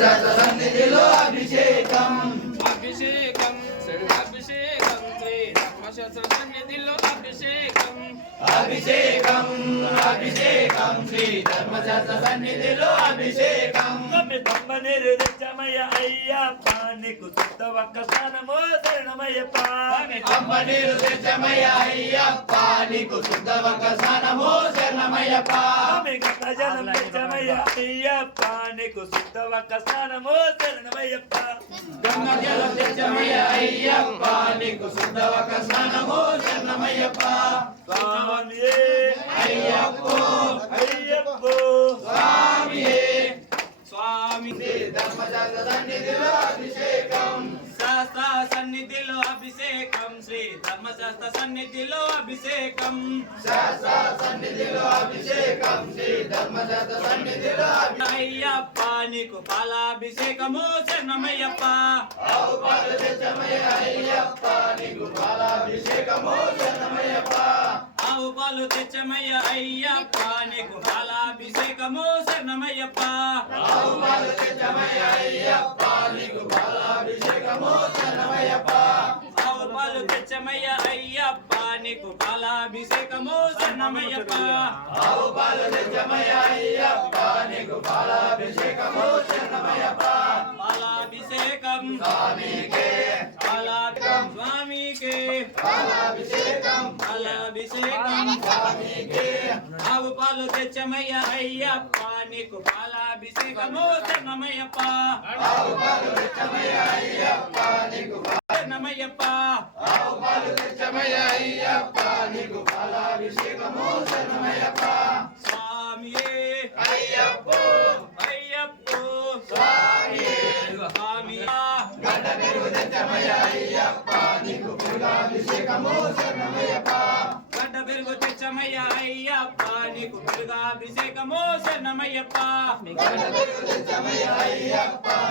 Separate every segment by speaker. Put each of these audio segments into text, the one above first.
Speaker 1: ధర్మశాస్త్ర సన్నిధిలో అభిషేకం. అభిషేకం అభిషేకం శ్రీ ధర్మశాస్త్ర సన్నిధిలో అభిషేకం. అభిషేకం అభిషేకం శ్రీ ధర్మశాస్త్ర సన్నిధిలో అభిషేకం
Speaker 2: తమ్మనేరు తెచ్చమయ్య అయ్యప్ప నీకు శుద్ధ ఒక్క స్థానమో శరణమయ్యప్ప. అమ్మ నీరు తెచ్చమయ్య అయ్యప్ప నీకు శుద్ధ ఒక స్నానము శరణమయ్యప్ప. జనం తెచ్చమయ్య అయ్యప్ప నీకు శుద్ధ ఒక్క స్థానమో శరణమయ్యప్ప. గంగ జలం తెచ్చమయ్య అయ్యప్ప నీకు శుద్ధ ఒక స్నానము శరణమయ్యప్ప
Speaker 1: స్వామియే అయ్యప్పో అయ్యప్పో. స్వామియే. స్వామి ధర్మశాస్త్ర సన్నిధిలో అభిషేకం
Speaker 2: ధర్మశాస్త్ర సన్నిధిలో అభిషేకం. శాస్త్ర సన్నిధిలో అభిషేకం. శ్రీ ధర్మశాస్త్ర సన్నిధిలో అయ్యప్ప నీకు పాలాభిషేకము శరణమయ్యప్ప.
Speaker 1: అయ్యప్ప నీకు పాలాభిషేకము శరణమయ్యప్ప. ఆవు పాలు తెచ్చమయ్య అయ్యప్ప నీకు పాలాభిషేకము శరణమయ్యప్ప. ఆవు పాలు తెచ్చమయ్య అయ్యప్ప నీకు నీకు పాలాభిషేకము సన్నమయ్యప్ప.
Speaker 2: ఆవు పాలు తెచ్చమయ్య అయ్యప్ప నీకు పాలాభిషేకము సన్నమయ్యప్ప పాలాభిషేకం స్వామికే. పాలాభిషేకం స్వామికే. పాలాభిషేకం పాలాభిషేకం స్వామికే ఆవు పాలు తెచ్చమయ్య అయ్యప్ప. నీకు పాలాభిషేకము సన్నమయ్యప్ప. ఆవు పాలు తెచ్చమయ్య అయ్యప్ప నీకు శరణమయ్యప్ప ఆవు పాలు తెచ్చమయ్య అయ్యప్ప నీకు పాలాభిషేకము శరణమయ్యప్ప
Speaker 1: స్వామియే. అయ్యప్పో. అయ్యప్పో. స్వామియే. స్వామి
Speaker 2: గడ్డ పెరుగు తెచ్చమయ్య అయ్యప్ప నీకు పెరుగాభిషేకము శరణమయ్యప్ప గడ్డ తెచ్చమయ్య అయ్యప్ప నీకు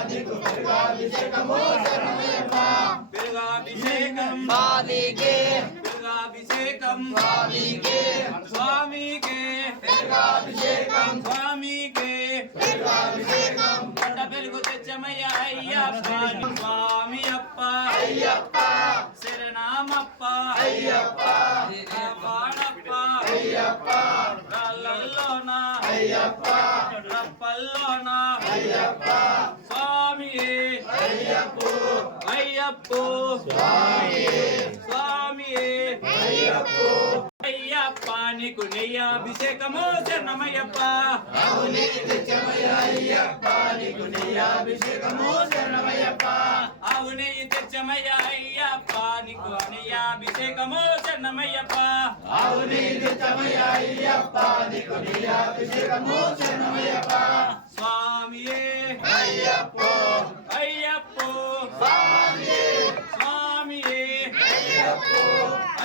Speaker 2: నీకు పెరుగాభిషేకము శరణమయ్యప్ప
Speaker 1: పెరుగాభిషేకం పెరుగాభిషేకం స్వామికే.
Speaker 2: పెరుగాభిషేకం స్వామికే. పెరుగాభిషేకం
Speaker 1: గడ్డ పెరుగు తెచ్చమయ్య అయ్యప్ప స్వామి అప్ప అయ్యప్ప. శరణమప్ప. అయ్యప్ప. అయ్యప్ప. రప్పల్లోన అయ్యప్ప.
Speaker 2: స్వామియే అయ్యప్పో. అయ్యప్పో. స్వామియే స్వామియే అయ్యప్పో.
Speaker 1: అయ్యప్ప నీకు నెయ్యాభిషేకము శరణమయ్యప్ప. అవుని అయ్యప్ప నీకు నెయ్యాభిషేకము శరణమయ్యప్ప. ఆవు నెయ్యి తెచ్చమయ్య అయ్యప్ప నీకు నెయ్యాభిషేకము శరణమయ్యప్ప అవుని తెచ్చమయ్య అయ్యప్ప నీకు
Speaker 2: స్వామియే అయ్యప్పో అయ్యప్పో స్వామియే స్వామియే అయ్యప్పో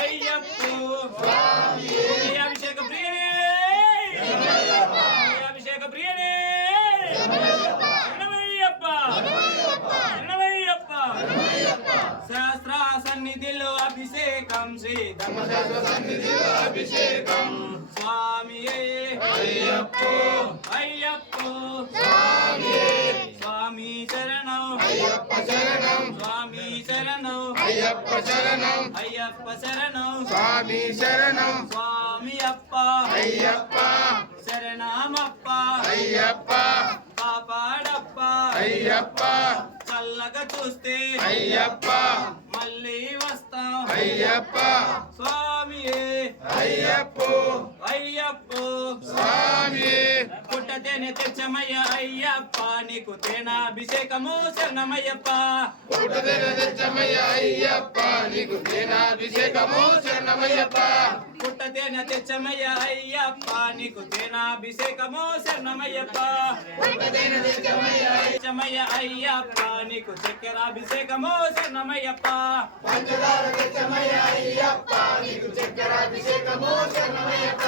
Speaker 2: అయ్యప్పో స్వామియే
Speaker 1: నెయ్యాభిషేక ప్రియనే నెయ్యాభిషేక ప్రియనే శరణమయ్యప్ప శరణమయ్యప్ప
Speaker 2: శాస్త్ర సన్నిధిలో అభిషేకం శ్రీ ధర్మశాస్త్ర సన్నిధిలో అభిషేకం.
Speaker 1: స్వామియే. అయ్యప్పో. అయ్యప్పో. స్వామియే.
Speaker 2: స్వామి శరణం. అయ్యప్ప శరణం. స్వామి శరణం. అయ్యప్ప శరణం. అయ్యప్ప శరణం. స్వామి శరణం. స్వామి అప్ప.
Speaker 1: అయ్యప్ప. శరణమప్ప. అయ్యప్ప. కాపాడప్ప. అయ్యప్ప.
Speaker 2: చల్లగా చూస్తే అయ్యప్ప. మళ్ళీ వస్తాం. అయ్యప్ప.
Speaker 1: స్వామియే. అయ్యప్పో. అయ్యప్పో. స్వామియే
Speaker 2: పుట్టతేనే తెచ్చమయ్య అయ్యప్ప. నీకు తేనాభిషేకము శరణమయ్యప్ప. పుట్టదెన తెచ్చమయ్య అయ్యప్ప. నీకు తేనాభిషేకము శరణమయ్యప్ప. పుట్టతేనే తెచ్చమయ్య అయ్యప్ప. నీకు తేనాభిషేకము శరణమయ్యప్ప.
Speaker 1: పుట్టదెన తెచ్చమయ్య తెచ్చమయ్య అయ్యప్ప నీకు చక్కెరాభిషేకము శరణమయ్యప్ప.
Speaker 2: పంచదార తెచ్చమయ్య అయ్యప్ప నీకు చక్కెరాభిషేకము శరణమయ్యప్ప.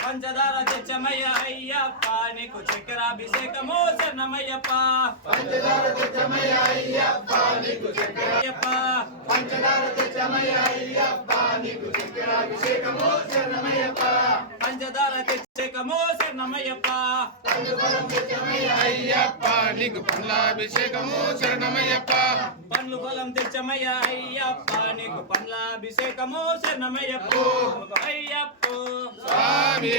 Speaker 2: పంచదార తెచ్చమయ్య అయ్యప్ప నీకు చక్కెరాభిషేకము శరణమయ్యప్ప. పంచదార తెచ్చమయ్య అయ్యప్ప నీకు చక్కెర అయ్యప్ప
Speaker 1: పంచదార తెచ్చమయ్య అయ్యప్ప నీకు చక్కెరాభిషేకము శరణమయ్యప్ప. పంచదార విభుదాభిషేకము శరణమయ్యప్ప. అయ్యప్ప నీకు పండ్లాభిషేకము శరణమయ్యప్ప.
Speaker 2: పండ్లు పొలం తెచ్చమయ్య అయ్యప్ప. నీకు పండ్లాభిషేకము శరణమయ్యప్ప. అయ్యప్ప. స్వామి.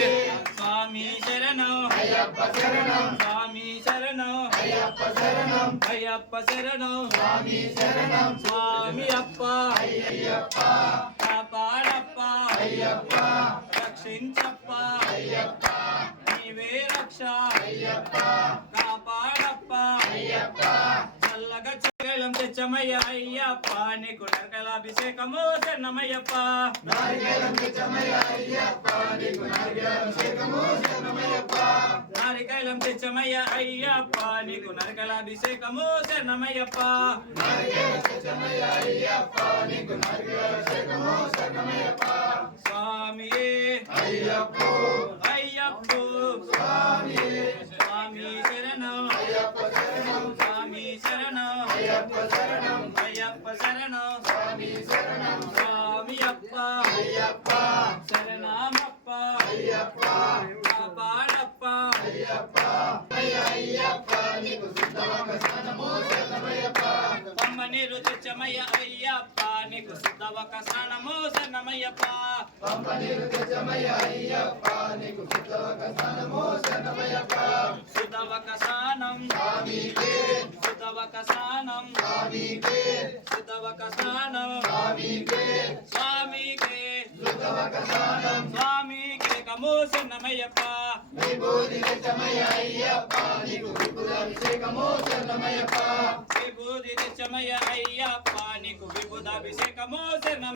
Speaker 1: స్వామి శరణం. అయ్యప్ప శరణం. స్వామి శరణం. అయ్యప్ప శరణం. అయ్యప్ప శరణం. స్వామి శరణం. స్వామి అప్ప. అయ్యప్ప.
Speaker 2: కాపాడప్ప అయ్యప్ప. రక్షించప్ప అయ్యప్ప. నీవే రక్ష. అయ్యప్ప. కాపాడప్ప. అయ్యప్ప.
Speaker 1: చల్లగా చెగలం తెచ్చమయ్య అయ్యప్ప నీకు నరకలాభిషేకము శరణమయ్యప్ప నారికేలం తెచ్చమయ్య అయ్యప్ప నీకు నారికేలాభిషేకము శరణమయ్యప్ప. నారికైలం తెచ్చమయ్య అయ్యప్ప నీకు నరకలాభిషేకము శరణమయ్యప్ప నారికేలం తెచ్చమయ్య అయ్యప్ప నీకు నారికేలాభిషేకము శరణమయ్యప్ప.
Speaker 2: స్వామియే. అయ్యప్ప. అయ్యప్ప స్వామి
Speaker 1: స్వామి శరణం. అయ్యప్ప
Speaker 2: అయ్యప్ప అయ్య అయ్యప్ప నీకు శుద్ధవంగ స్నానము శరణమయ్యప్ప.
Speaker 1: అమ్మ నీరు తెచ్చమయ్య అయ్యప్ప నీకు శుద్ధవక స్నానము శరణమయ్యప్ప. పంప నీరు తెచ్చమయ్య అయ్యప్ప నీకు శుద్ధవంగ స్నానము శరణమయ్యప్ప.
Speaker 2: శుద్ధవక స్నానం స్వామికే. స్నానం స్వామికే. స్నానం స్వామికే. స్వామికే. శుద్ధవంగ స్నానం స్వామికే శరణమయ్యప్ప
Speaker 1: విభూతి తెచ్చమయ్య అయ్యప్ప నీకు విభుదాభిషేకము శరణమయ్యప్ప. విభూతి శరణం